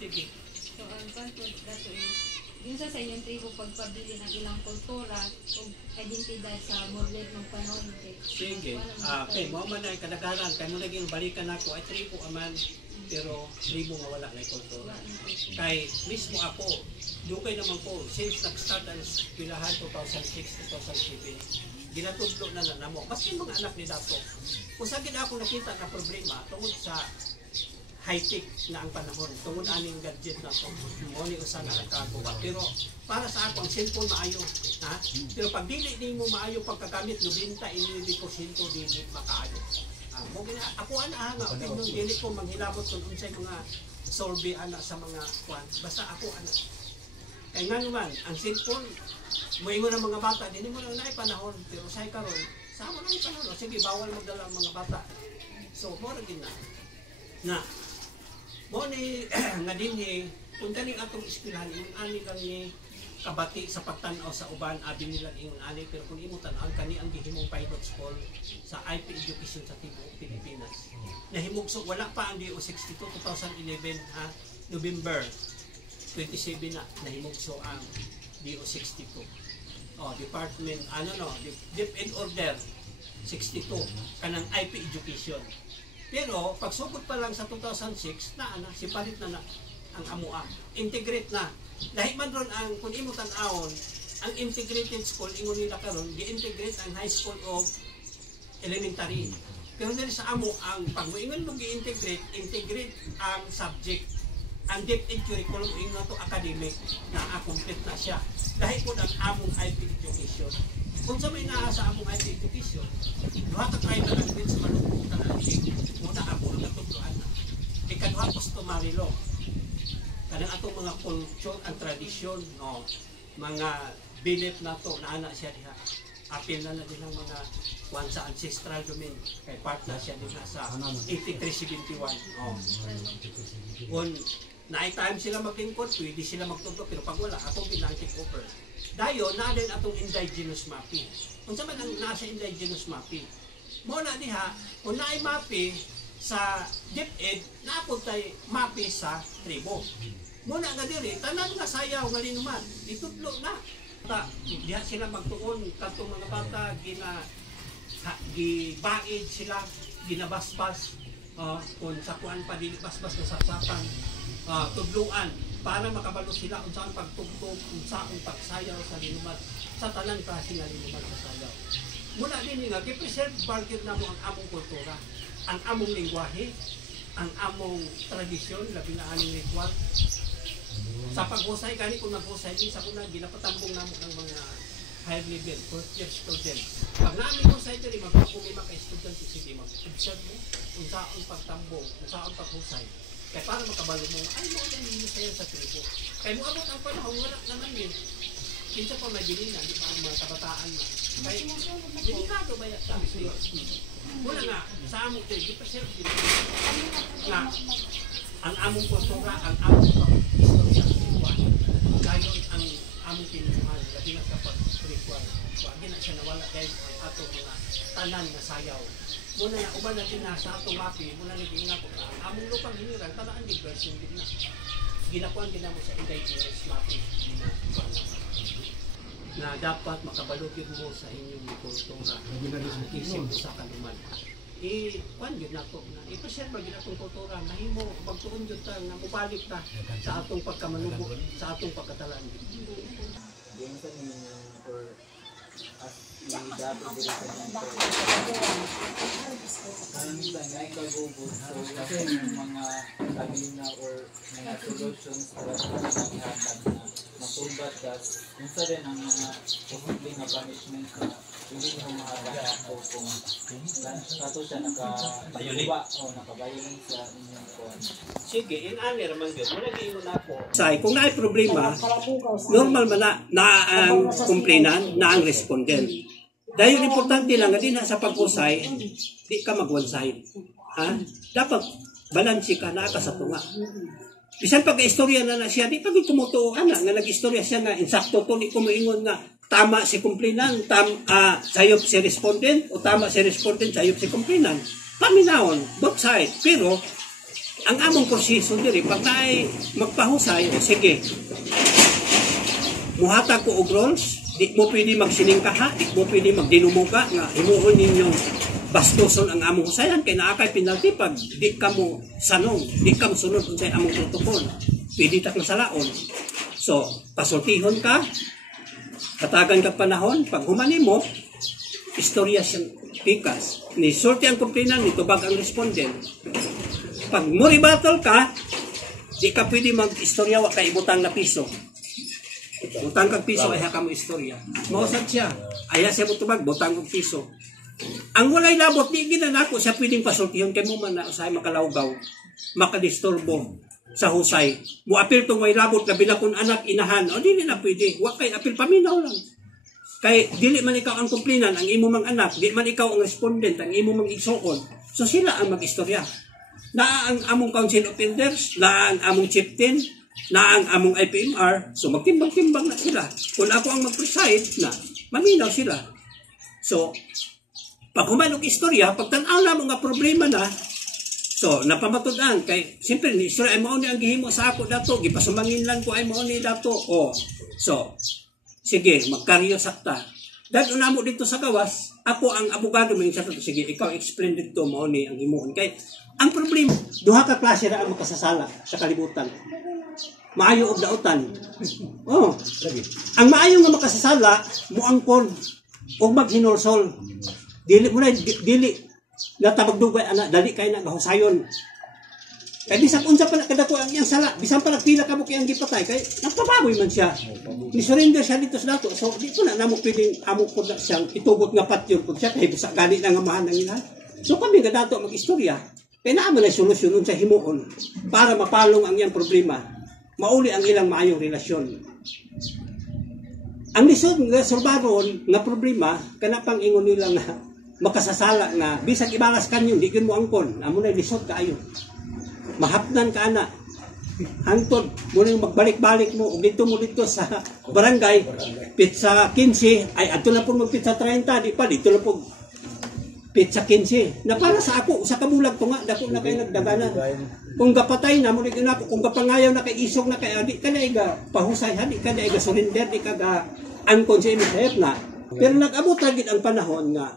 sige. So ang content dato is yun sa inyong tribo pagpabili ng ilang kultura o identidad sa modlet ng panahon. Sige. Okay, mo man ay kadagaran kay mo naging balikan ako ay tribo aman pero tribo nga wala na kultura. Kay mismo ako, dukay naman ko, since nag-start ang eskwelahan 2006-2007, ginatudlo na namo. Maski mga anak ni Dato, kung sa gina ako nakita na problema tungod sa high-tech na ang panahon, tungod aning gadget na ito, mo ni usa na nagkagawa. Pero para sa ako, ang cellphone maayo. Ha? Pero pag dili mo maayo pagkagamit, 90% dili makaayo. Ako ana nga opinion dili ko manghilabot kung unsay mga survey ana sa mga kwan basta ako ana kay nga naman ang cellphone moingon ang mga bata dinhi mo na panahon pero say karon sa mo na panahon sige bawal magdala ang mga bata so mo ra gid na mo ni nga dinhi kung kaning atong eskwelahan yung ani lang ni kabati sa pagtanaw sa uban abi nila ingon ani pero kung imo tan-aw kani ang gihimong pilot school sa IP education sa tibuok Pilipinas nahimugso wala pa ang DO62 2011 ha November 27 na nahimugso ang DO62 department Deep in Order 62 kanang IP education pero pagsugod pa lang sa 2006 na sipalit na ang amua integrate na dahil man ron ang kung imo tan-awon ang integrated school ingon nila karon gi-integrate ang high school of elementary pero dili sa amo ang pag-ingon mo gi-integrate ang subject ang DepEd curriculum ingon to academic na complete na siya dahil po ang among IP education kung sa may naa sa among IP education duha ka tribal language manukutan ang muna ako ang natutuluan na ikaduha customary law kanang atong mga culture and tradition mga belief na to na ana siya diha apil na din ang mga kwan sa ancestral domain kay part na siya din sa 8371 kung naay time sila maglingkod pwede sila magtudlo pero pag wala akong pinang-take over dayon na din atong indigenous mapping kung sa man ang nasa indigenous mapping mo na diha kung naay mapping sa DepEd napuntay mapi sa tribo. Muna nga diri tanan nga sayaw nga linuman itudlo na. Diha sila magtuon katong mga bata gibaid sila ginabasbas kung sa kuan pa dili basbas sa sapsapan tudluan para makabalo sila unsaon pagtugtog unsaon pagsayaw sa linuman sa tanan klase nga linuman sa sayaw. mula din nga gi-preserve bargid namo ang among kultura, ang among lengguwahe, ang among tradisyon, labi na aning ritual. Sa paghusay kani kung naghusay din sa kuna ginapatambong namo ng mga high level first year student. Pag namin husay diri magpapumima ka estudyante sige mag-observe mo unsaon pagtambong, unsaon paghusay. Kaya para makabalo mo ay mo din sayo sa tribo. Kaya mo abot ang panahon wala naman din. Kinsa pa may bilinan, di ba ang mga kabataan na. Kaya delikado ba yan sa mula nga sa among gi-preserve din nga ang among kultura, ang among istorya, gayon ang among pinuhan, labi na sa pag-ritual. Wagi na siya nawala dahil ang atong mga tanan na sayaw. Muna na, uban na din na sa atong mapi, muna na din nga po na ang among lupang hinirang, talaan din version din na. Ginakuan din mo sa indigenous mapi, na dapat makabalugid mo sa inyong kultura, ang kisip sa kaluman. Kuan yun na ito, ipasyal ba yun atong kultura, mahimo, magtuon yun ta, na mubalik ta sa atong pagkamanubo, sa atong pagkatalaan. Yung sa ninyo, or as i-dapat dito sa ninyo, kanina nga ikagubod, so kasi yung mga kabina or mga solutions para sa pagkakahatag na masubat gas, yung sa rin ang mga posibleng na punishment na hindi nyo makakasako kung kato siya nakabayuliba o nakabayulin sa inyong kuwan. Sige, in-ani raman yun, muna giingon ako. Kung na problema, normal man na ang complainant, na ang respondent. Dahil importante lang, hindi na sa pag-usay, di ka mag-one side. Dapat balansi ka, naa ka sa tunga. Bisan pag-istorya na siya, di pag tumutuo ka na, nga nag-istorya siya nga, insakto to, di ko maingon nga, tama si complainant, sayop si respondent, o tama si respondent, sayop si complainant. Paminahon, both side. Pero, ang among proseso diri, pag naay magpahusay, sige, muhatag ko og roles, di mo pwede magsiningkaha, di mo pwede magdinumuga, nga himuon ninyong bastuson ang among husayan, kay naakay penalty pag di ka mo sanong, di ka mo sunod unsay among protokol. Pwede takong salaon. So, pasultihon ka, katagan ka panahon, pag humani mo, istorya siyang pikas. Ni sulti ang complainant, ni tubag ang respondent. Pag muribatol ka, di ka pwede mag-istorya, wak ka ibutang na piso. Butang kag piso, ay haka mo istorya. Mausad siya, ayaw siya mo tubag, butang kag piso. Ang walay labot, di ginanako siya pwedeng pasultihon, kay mo man na usahay makalawgaw, makadisturbo sa husay. Muapil tong may labot, labi na kung anak, inahan, o di na pwede, wak kay apil paminaw lang. Kay dili man ikaw ang kumplinan, ang imo mang anak, di man ikaw ang respondent, ang imo mang igsuon. So sila ang mag-istorya. Na ang among council of elders, na ang among chieftain, na ang among IPMR, so magtimbang-timbang na sila. Kung ako ang mag-preside na, maminaw sila. So, pag humanong istorya, pag tanaw na mga problema na, so, napamatudan, kay, siyempre, ni istorya ay mauni ang gihimo sa ako dato, gipasumangin lang ko ay mauni dato. O, so, sige, magkaryo sakta. Dahil unamo dito sa gawas, ako ang abogado mo yung sabi, sige, ikaw explain dito mauni ang himuon. Kay, ang problema, duha ka klase ra ang makasasala sa kalibutan. Maayo og dautan. Oh. Ang maayo nga makasasala mo angkon og maghinulsol. Dili mo na dili natabagdugay ana dali kay na gahusayon. Kay bisan unsa pa kadako ang iyang sala, bisan pa pila ka mo kay ang gipatay kay nagpababoy man siya. Ni surrender siya dito sa dato. So dito na namo piling amo pud siyang itubot nga patyon pud siya kay bisa gani na nga mahan ng ilaha. So kami nga dato magistorya. Kay naa man ay solusyon sa himuon para mapalong ang iyang problema. Mauli ang ilang maayong relasyon. Ang lisod nga surbaron nga problema kanapang ingon nila nga makasasala nga bisag ibalas kanyo di gyud mo angkon amo na lisod kaayo. Mahapnan ka ana. Hangtod mo nang magbalik-balik mo ug dito mo dito sa barangay pizza 15 ay adto na pud magpizza 30 di pa dito na pud pizza 15. Na para sa ako sa kabulag to nga dako na kay nagdaganan. Kung gapatay na mo di na kung gapangayaw na kay isog na kay di ka na iga pahusay di ka na iga surrender di ka ga angkon sa imong na. Pero nag-abot gid ang panahon nga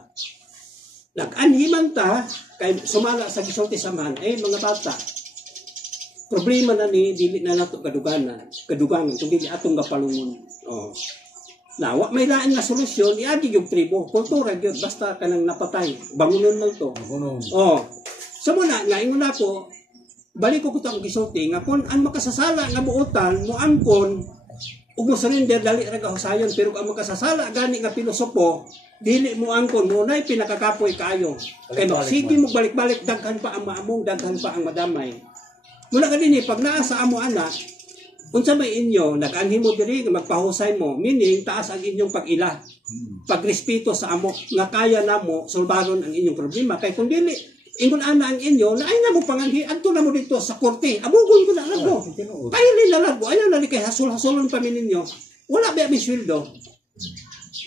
nag-anhiman ta kay sumala sa gisulti samahan mga bata. Problema na ni dili na nato kadugangan tungod atong gapalungon. Oh. Na wa may lain nga solusyon, iagi yung tribo. Kultura gyud basta kanang napatay. Bangunon lang to. Oh. So muna nga ingon ako, balik ko kutang gisulti nga kun ang makasasala nga buotan mo angkon ug mo surrender dali ra kahusayon, pero ang makasasala gani nga pilosopo dili mo angkon mo nay pinakakapoy kaayo. Kay sige mo balik-balik daghan pa ang maamong, daghan pa ang madamay. Mula kanini pag naa sa amo ana, unsa may inyo nag-anhi mo diri nga magpahusay mo, meaning taas ang inyong pag-ila. Pagrespeto sa amo nga kaya namo sulbaron ang inyong problema. Kay kung dili ingon ana ang inyo na ay na mo panganhi adto na mo dito sa korte. Abugon ko na lago. Kay nila lago ayaw na ni kay hasol-hasolon pa min ninyo. Wala ba mi sweldo.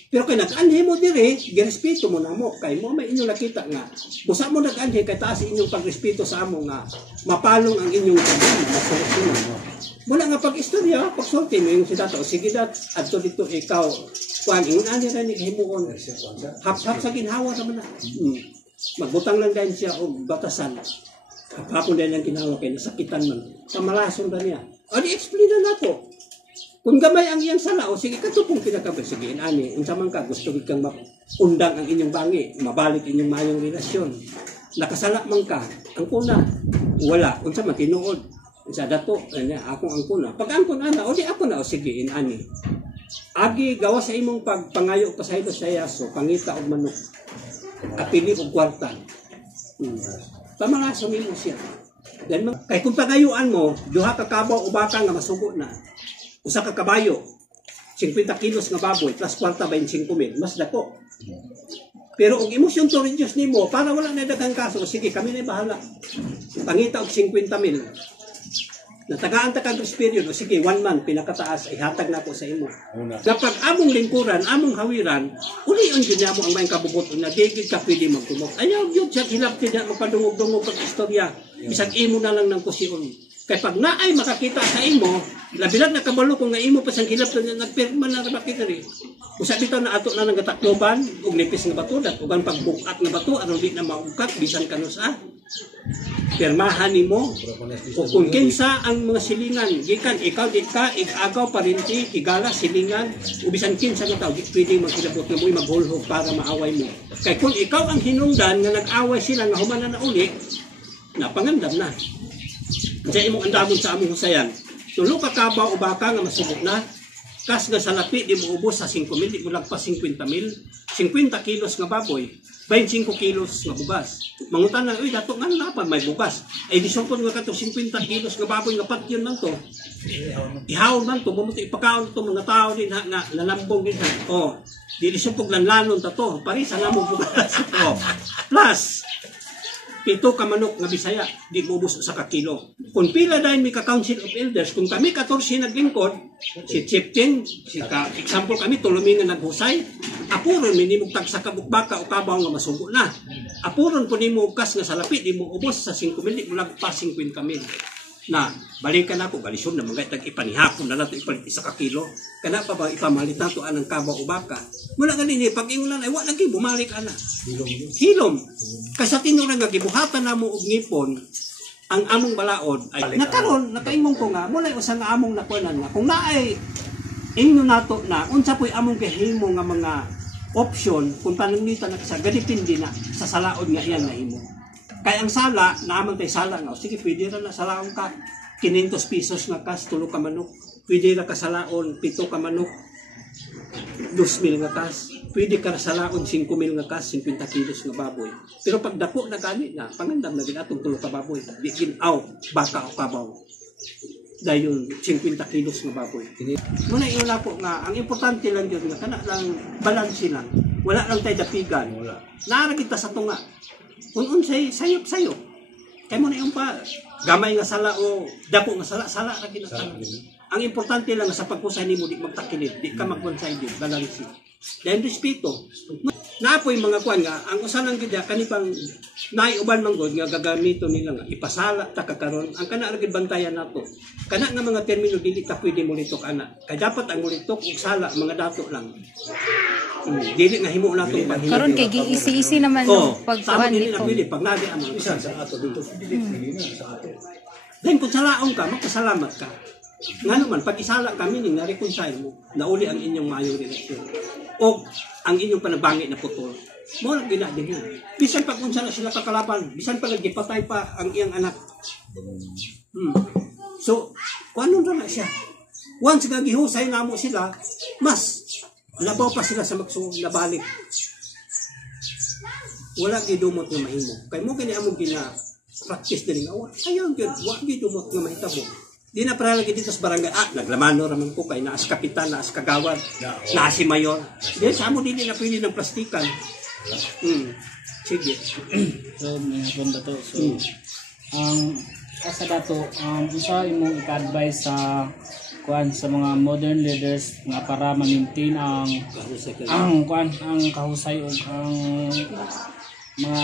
Pero kay nag-anhi mo diri, girespeto mo namo kay mo may inyong nakita nga. Busa mo nag-anhi kay taas inyong pagrespeto sa amo nga mapalong ang inyong problema, masolusyonan mo. Mula nga pag-istorya, pagsulti mo yung si Dato, sige dat, adto dito ikaw, kuhan, ingon ani rin, himuon, hap-hap sa ginhawa naman na. Magbutang lang dahil siya o batasan. Hap-hapon dahil ang ginhawa kayo, nasakitan man. Kamalason na niya. O di-explain na nato. Kung gamay ang iyang sala, o sige, katupong pinakabay, sige, inani, unsa man ka, gusto kang undang ang inyong bangi, mabalik inyong mayong relasyon. Nakasala man ka, ang kuna, wala, unsa man, tinuod. Sa dato, akong angkon na. Pag angkon ana, o di ako na, o sige, inani. Agi, gawa sa imong pagpangayo pa sa ito sa yaso, pangita o manok, apili o kwarta. Pamalaso mo siya. Kaya kung pangayuan mo, duha ka kabaw o baka nga masugo na, usa ka kabayo, 50 kilos nga baboy, plus kwarta 25,000, mas dako. Pero kung emosyon to reduce nimo, para wala na dagang kaso, sige, kami na bahala. Pangita og 50,000. Natagaan ta kag period, o sige, 1 month, pinakataas, ihatag na ko sa imo. Kapag among lingkuran, among hawiran, ulion yun mo ang may kabubuton na digid ka pwede magtumok. Ayaw yun siya, hilapti na magpadungog-dungog pag istorya. Bisag imo na lang ng kusion. Kaya pag naay makakita sa imo, labilag na kabalo kung nga imo pa siyang hilap na nagpirma na bakit rin. Kung sabi ito na ato na ng gatakloban, o nipis nga bato, o ang pagbukat nga bato, anong di na maukat, bisan kanus pirmahan nimo o kung kinsa ang mga silingan gikan ikaw di ka igagaw parinti higala silingan o bisan kinsa nga tao di pwede magkilabot nga mo'y maghulhog para maaway mo kay kung ikaw ang hinungdan nga nag-away sila nga humanan na uli napangandam na kaya imong andamon sa among husayan tulo ka kabaw o baka nga masubok na kas nga salapi di mo ubos sa 5,000 di mo lagpas 50,000 50 kilos nga baboy 25 kilos nga bugas. Mangutan na, uy, dato nga napan, may bugas. Ay, di sopon nga kato, 50 kilos nga baboy nga patyon man to. Ihawon man to, bumuti ipakaon to, mga tao din ha, nga, lalambong din ha. O, di sopog lanlanon ta to, paris ang among bugas. O, plus, 7 ka manok nga Bisaya, di mo ubos sa kakilo. Kung pila dahil may ka-council of elders, kung kami 14 naglingkod, si Chieftain, example kami, tulumi nga naghusay, apuron, minimog tag sa kabukbaka o kabaw nga masugo na. Apuron po ni mo ukas nga salapi, di mo ubos sa 5,000, di mo lagpas 50,000. Na, balikan ako, balisyon na mga itag ipanihapon na nato ipalit isa ka kilo. Kana pa ba ipamalit nato anang kabaw o baka? Mula ganini, pag ingulan ay wala lagi, bumalik ana. Hilom. Kasi tinurang nga, gibuhatan na mo og ngipon, ang among balaod ay nakaroon, nakaingong ko nga, mula usang among nakunan nga. Kung naay, ingno nato na, unsa po'y among kahimo nga mga option, kung pananglitan na kasi, gadipindi na sa salaod nga iyan na imo. Kaya ang sala, naaman tayo sala nga, sige, pwede na salaon ka, 500 pesos nga kas, 3 ka manok, pwede na ka salaon, 7 ka manok, 2,000 nga kas, pwede ka salaon, 5,000 nga kas, 50 kilos nga baboy. Pero pag dako na gani na, pangandam na ginatong 3 ka baboy, di ginaw, baka o kabaw. Dahil yung 50 kilos nga baboy. Muna iula po nga, ang importante lang yun nga, kana lang, balansi lang, wala lang tayo dapigan, naara kita sa tunga. Kung unsay sayop-sayop. Kaya mo na yung pa, gamay nga sala o dako nga sala ra kinasala. Ang importante lang sa pagkusay nimo di magtakilid, di ka mag-one-sided, balansi. Dahil respeto. Naapoy mga kuan nga, ang usanang gidya kanipang naiuban man god nga gagamito nila nga ipasala ta kakaron ang kana ra gid bantayan nato. Kana nga mga termino dili ta pwede mo litok ana. Kay dapat ang mulitok ug sala mga dato lang. Dili nga himo nato pag Karon kay giisi-isi naman no pagkuhan dito. Pag nadi ang mga Isa sa ato dito, dili pwede na sa ato. Then kung salaon ka, magpasalamat ka. Nga naman, pag isala kami ning na-reconcile mo, nauli ang inyong mayong relasyon. O ang inyong panabangit na putol. Mo lang gina din yun. Bisan pag unsa na sila kakalaban, bisan pag nagipatay pa ang iyang anak. So, kung ano na siya. Once gagihusay na mo sila, mas labaw pa sila sa nabalik. Wala gidumot nga mahimo. Kay mo kini among practice din nga ayaw gyud wa gidumot nga mahitabo. Di na para lagi dito sa barangay naglamano raman ko kay naas kapitan, naas kagawad, naas si mayor. Di sa amo dili na pwede ng plastikan. Sige. So may punto to. So ang asa dato usa imong ika-advise sa sa mga modern leaders nga para ma-maintain ang kahusay ug ang mga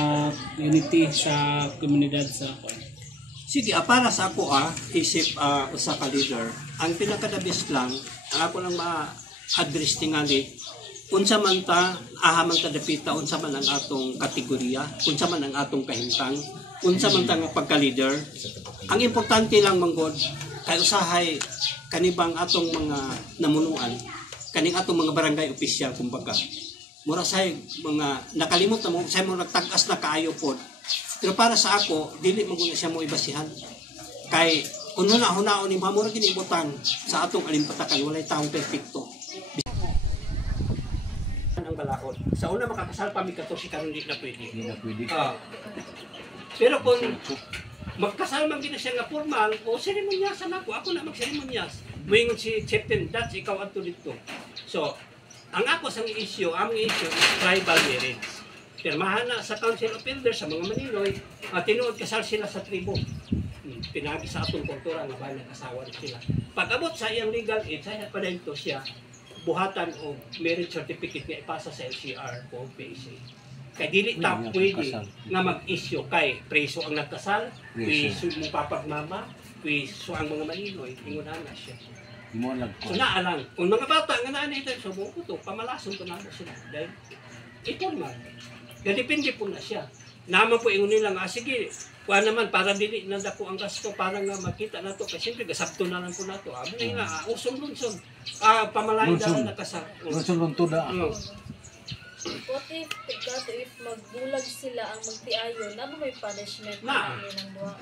unity sa komunidad sa Sige, para sa ako isip usa ka leader, ang pinakadabis lang, ang ako lang ma-address tingali, unsa man ta, ahaman ta dapita, unsa man ang atong kategorya, unsa man ang atong kahimtang, unsa man ta nga pagka-leader. Ang importante lang manggod, kay usahay kanibang atong mga namunuan, kaning atong mga barangay opisyal kumbaga. Mura say mga nakalimot na mo, say mo nagtagas na kaayo pod. Pero para sa ako, dili mo guna siya mo ibasihan. Kay kung hunaon ni mamura ginibutan sa atong alimpatakan, walay taong perfecto. Ang balaod. Sa una makakasal pa mi kato si karon di na pwede. Hindi na pwede. Pero kung magkasal man gina siya nga formal, o seremonyasan ako na magseremonyas. Moingon si Chieftain, that's ikaw adto dito. So, ang ako sang issue, ang issue is tribal marriage. Pirmahan na sa Council of Elders, sa mga Maninoy, tinuod kasal sila sa tribo. Pinagi sa atong kultura nga ba nag-asawa sila. Pag-abot sa iyang legal age, sa pa dito siya, buhatan o marriage certificate nga ipasa sa LCR o PAC. Kay dili ta pwede nga mag-issue kay preso ang nagkasal, preso mo papagmama, preso ang mga Maninoy, ingunahan na siya. So naalang, kung mga bata nga naan ito, so buko to, pamalason to na sila. Dahil ito naman, depende po na siya. Naman po ingon nila nga, sige, kuha naman para dili na dako ang gasto, para nga makita na to. Kasi siyempre, gasabto na lang po na to. Amo nga, usong-lunsong, pamalain na nakasal. Lunsong-luntod na. What if, if magbulag sila ang magtiayon, ano may punishment na ng buha?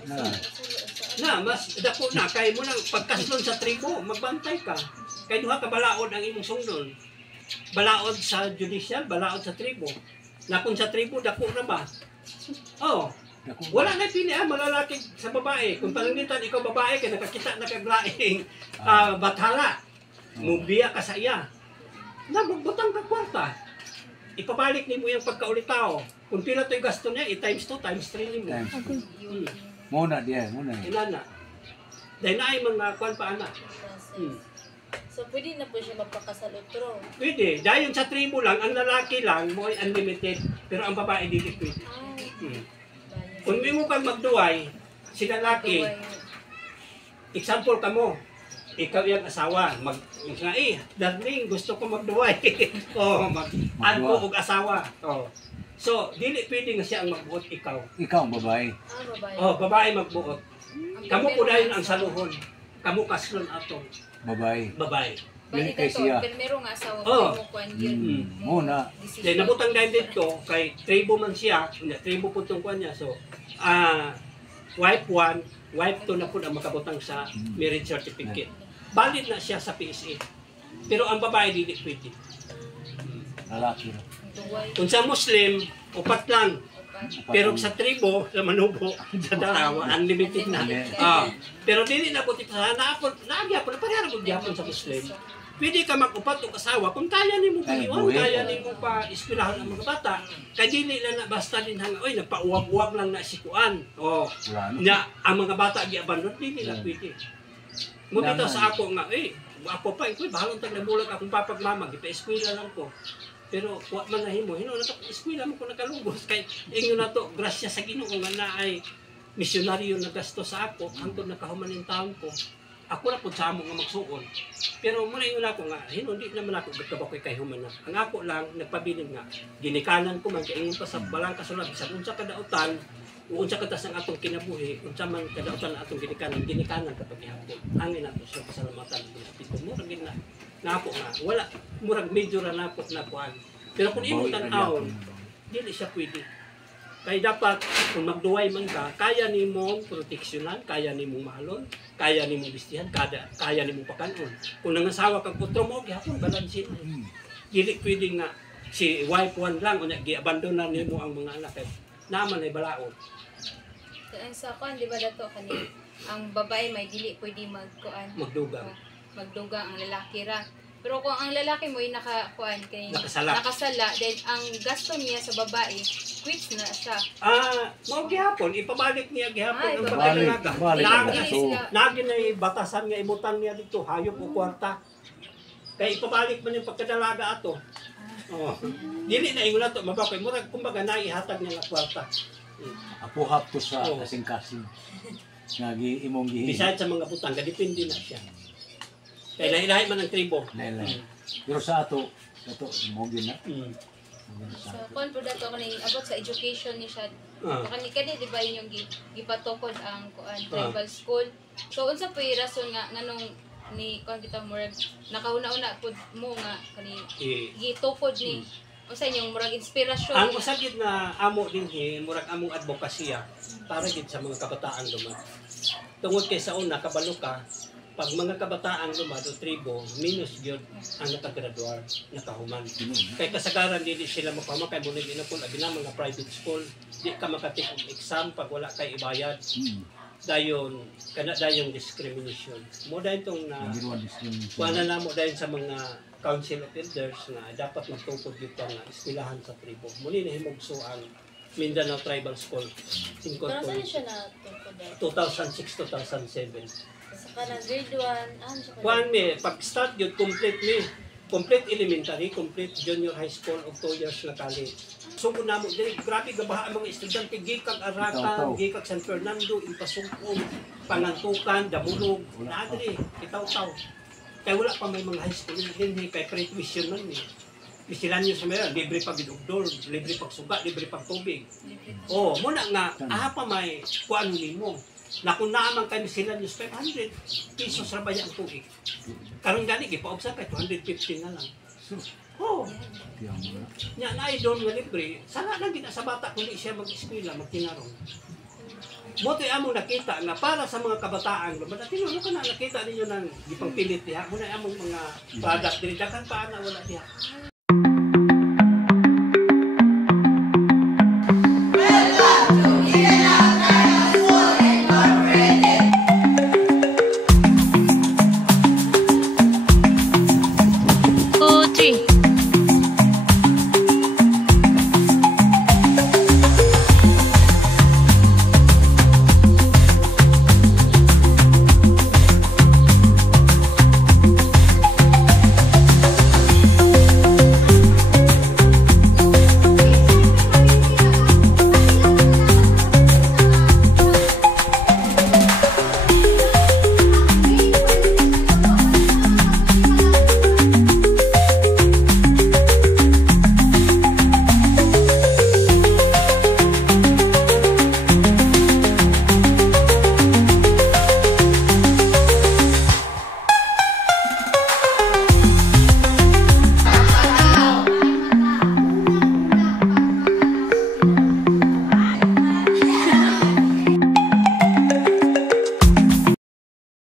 Mas dako na, kaya mo lang pagkaslon sa tribo, magbantay ka. Kaya duha ka balaod ang imong sundon. Balaod sa judicial, balaod sa tribo. Na kung sa tribo, dako na ba? Wala na pili malalaki sa babae. Kung palangitan, ikaw babae, kaya nakakita na kaglaing bathala. Mubiya ka sa iya. Nagbutang ka kwarta. Ipabalik ni mo yung pagkaulitao. Kung pila ito yung gasto niya, i-times 2, times 3 mo. Muna diya, muna. Inana. Dahil na ay mga kwan pa anak. So pwede na po siya magpakasal otro? Pwede. Dahil sa tribo lang, ang lalaki lang mo ay unlimited. Pero ang babae dili pwede. Kung may mo kang magduway, si lalaki, example ka mo, ikaw yung asawa, darling, gusto ko magduway. Mag-adpo og asawa. So, dili pwede nga siya ang magbuot ikaw. Ikaw ang babae. Babae. Babae magbuot. Kamu po dahil ang saluhon. Kamu kaslon ato. Babae. Bali kay dito, siya. pero merong asawa ko kwan yun. Muna. Dahil nabutang dahil dito, kay tribo man siya, tribo po itong kwan niya. So, wife 1, wife 2 na po na makabutang sa marriage certificate. Valid na siya sa PSA. Pero ang babae dili pwede. Lalaki na. Kung sa Muslim, upat lang. Pero sa tribo, sa Manubo, sa Darawa, unlimited na. Pero dili na po ito sa nagyapon, parehara mo gyapon sa Muslim. Pwede ka mag-upat o kasawa kung kaya ni mo iwan, kaya ni mo pa ispirahan ang mga bata. Kaya dili lang na basta din hanga, oy, nagpauwag-uwag lang na sikuan. Na ang mga bata gi-abandon, dili na pwede. Muna sa ako nga, ako pa, bahalong tag nabulag akong papagmama, ipa-eskwela lang ko. Pero wa man nahimo, na to eskwela mo ko nakalugos kay inyo na to grasya sa Ginoo nga na ay misyonaryo na gasto sa ako hangtod nakahuman ning taon ko. ako na po sa amo nga magsuon. Pero muna yun ako nga, hindi naman ako gagkabakoy kay human na. Ang ako lang, nagpabilin nga, ginikanan ko man, kaingon pa sa balang kasulab, sa unsa kadautan, unsa katas ang atong kinabuhi, unsa man kadautan na atong ginikanan kapag ihapon. Angin nato sa pasalamatan ng Espiritu. Murag na, napo nga, wala, murag medyo ra napo na kuan. Pero kung imo tan-awon, dili siya pwede. Kaya dapat, kung magduway man ka, kaya ni mong proteksyonan, kaya ni mong mahalon, kaya ni mong bistihan, kaya ni mong pakanon. Kung nangasawa kang putro mo, gihapon, balansin. Dili pwede nga, si wife one lang, o gi-abandonan ni mo ang mga anak. Naman ay balaod. Ang sa kuan, di ba dato kani ang babae may dili pwede Magdugang. magdugang, ang lalaki ra. Pero kung ang lalaki mo ay nakakuan kay Nakasala. then ang gasto niya sa babae quits na siya. Mo gihapon, ipabalik niya gihapon ang Balik. pagkakalaga. Nagi na batasan nga ibutan niya dito, hayop o kwarta. Kaya ipabalik man yung pagkadalaga ato. Oh. Dili na ingon nato mabakay murag kumbaga naihatag niya nga kwarta. Apo hapto sa kasing-kasing. Nga imong gihi. Besides sa mga butang, depende na siya. Kaya lahi-lahi man ang tribo. Lain-lain. Pero sa ato mo gina. So kuan po dato kaning about sa education ni siya. Kani di ba inyong gipatukod ang kuan tribal school. So unsa po yung rason nga nganong ni kuan kita murag nakauna-una pud mo nga kani gitukod ni unsa inyong murag inspirasyon. Ang usagid na amo dinhi murag among advokasya para gid sa mga kabataan lumad. Tungod kay sa una kabalo ka pag mga kabataan lumad o tribo minus gyud ang nakagraduar nakahuman. Kay kasagaran dili sila mapamakay mo nila kung abi na mga private school di ka makatik og exam pag wala kay ibayad. Dayon kana dayon discrimination. Mo dayon tong na kuana na mo dayon sa mga council of elders nga dapat magtukod dito nga eskwelahan sa tribo. Muli na himugso ang Mindanao Tribal School. Pero saan siya na tukod? 2006-2007. Sa kanang grade 1, Kuan mi, pag-start yun, complete elementary, complete junior high school, o 2 years na college. So kung namo, grabe gabaha ang mga estudyante, gikag Arakan, gikag San Fernando, Impasungkong, Pangantukan, Damulog, naadri, itaw-taw. Kaya wala pa may mga high school din, kaya pre-tuition man eh. Misilan nyo sa mga, libre pag idugdor, libre pag suga, libre pag tubig. Oh, muna nga, pa may kuan mo. Na kung naman kayo sila news 500 pesos ra ba ang tubig. Karon gani gipaubsa kay 250 na lang. Oh. Nya na idon nga libre. Sala lang gid sa bata kundi siya mag-eskwela, magtinarong. Motoy among nakita nga para sa mga kabataan, lumad tinulo ka na nakita ninyo nang gipangpilit diha. Muna among mga product diri dakan pa na wala diha.